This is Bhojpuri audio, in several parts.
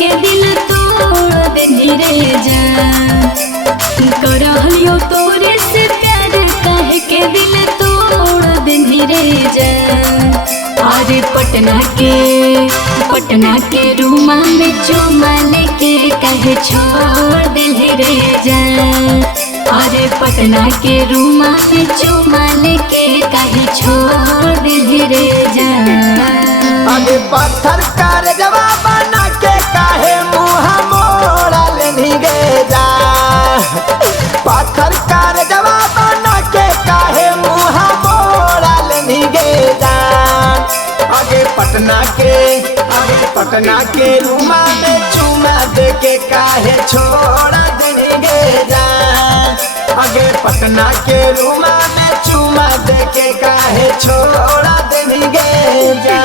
के दिल तोड़ दे रे जान। करहलियो तोरे से प्यार काहे के दिल तोड़ दे रे जान। अरे पटना के रूमा में चुमा लेके कहे छोड़ दिल रे जान। अरे पटना के रूमा में चुमा लेके कहे छोड़ दिल रे जान। अरे पत्थर कर जवाब बना के काहे मुँह मोड़ा लेनी गे जा। पत्थर कर जवाब बना के काहे मुँह मोड़ा लेनी गे जा। आगे पटना के रूमा में चुमा दे के काहे छोड़ा देनी गे जा। आगे पटना के रूमा में चुमा दे के काहे छोड़ा देनी गे जा।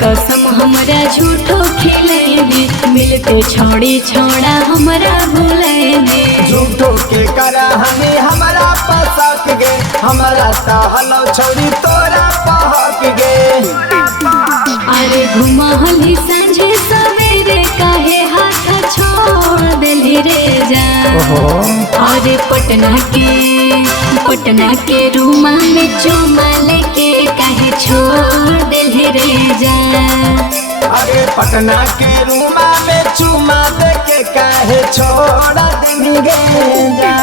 कसम हमरा झूठो खिलेबे मिलते छोड़ी छोड़ा हमरा भूलेबे। झूठो के करा हमें हमरा पसक गे हमरा सहलो छोड़ी तोरा पहक गे। अरे घुमहली सांझे सवेरे काहे हाथ छोड़ देली रे जान। अरे पटना के रूमा में चुमा लेके काहे छोड़ देली रे जान। अरे पटना के रूमा में चुमा दे के काहे छोड़ा देनी गे जा।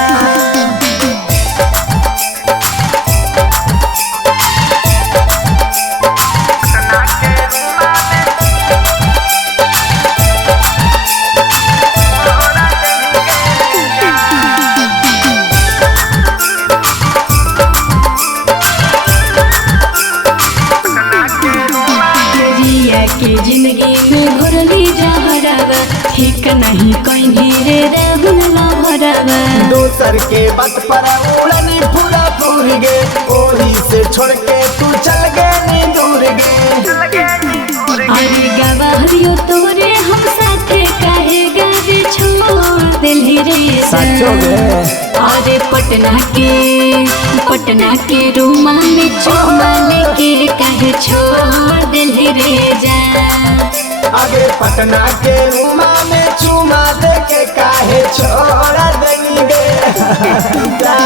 के जिंदगी में घुरली जहरवा ठीक नहीं कहीं रे राहुल लहरवा। दोसर के बात पर उड़नी पूरा दूर गे ओही से छोड़ के तू चल गे नी दूर गे। अरे गवाहियो तोरे हम साथे काहे गाड़ी छोड़ दिली रे जान। अरे पटना के रूमा में चुमा लेके काहे छोड़ दिली रे जान। आगे पटना के रूमा में चुमा दे के काहे छोड़ा देनी गे जा।